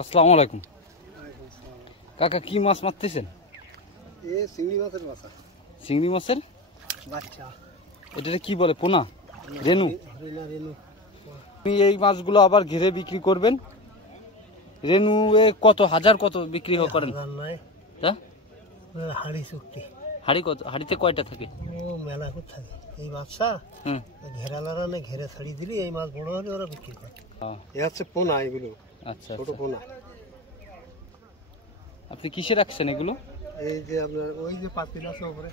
আসসালামু আলাইকুম কাকা, কি মাছ মারতেছেন? চিংড়ি মাছের বাচ্চা। চিংড়ি মাছের বাচ্চা এটা কি বলে? পোনা, রেনু? রেনু। আপনি এই মাছগুলো আবার ঘিরে বিক্রি করবেন? রেনু এ কত হাজার কত বিক্রি করেন? হাড়ি চুক্তি। হাড়ি কত? হাড়িতে কয়টা থাকে? ও মেলা করে থাকে এই বাচ্চা। ঘেরালারা না ঘেরে ছাড়ি দিলি এই মাছ বড় হলে ওরা বিক্রি করে। এ হচ্ছে পোনা, এগুলো আচ্ছা ছোট পোনা। আপনি কিসে রাখছেন এগুলো? এই যে আপনার ওই যে পাতিল আছে উপরে।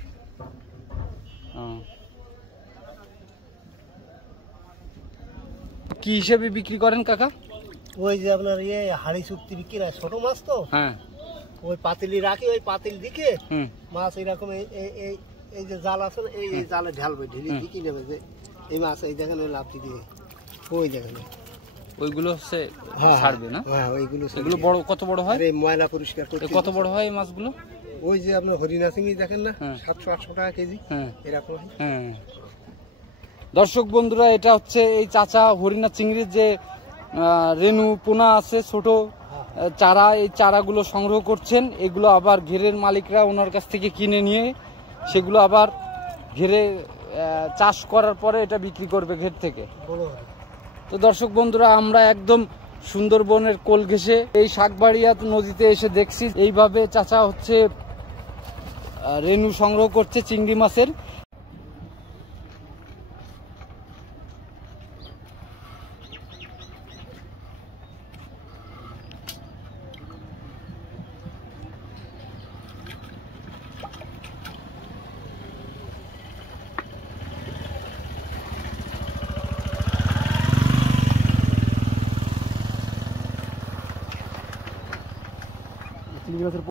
কি হিসেবে বিক্রি করেন কাকা? ওই যে আপনার হাড়ি চুক্তি বিক্রি হয়, ছোট মাছ তো। হ্যাঁ, ওই পাতিলি রাখি, ওই পাতিল দিকে মাছ এইরকম এই যে জাল আছে না, এই জালে ঢালবে, ঢেলে দিকে নেবে যে এই মাছ এই দেখেন লাফটি দিয়ে ওই দেখেন ওইগুলো হচ্ছে ছাড়বে না? হ্যাঁ, ওইগুলো। এগুলো বড় কত বড় হয়? এই ময়লা পরিষ্কার করতে কত বড় হয় এই মাছগুলো? ওই যে আপনার হরিণা চিংড়ি দেখেন না, 700-800 টাকা কেজি এরকম। হ্যাঁ, দর্শক বন্ধুরা, এটা হচ্ছে এই চাচা হরিণা চিংড়ির যে রেনু পোনা আছে ছোট চারা, এই চারাগুলো সংগ্রহ করছেন। এগুলো আবার ঘেরের মালিকরা ওনার কাছ থেকে কিনে নিয়ে সেগুলো আবার ঘেরে চাষ করার পরে এটা বিক্রি করবে ঘের থেকে। তো দর্শক বন্ধুরা, আমরা একদম সুন্দরবনের কোল ঘেঁষে এই শাকবাড়িয়া নদীতে এসে দেখছি এইভাবে চাচা হচ্ছে রেনু সংগ্রহ করছে চিংড়ি মাছের। চিংড়ি মাছের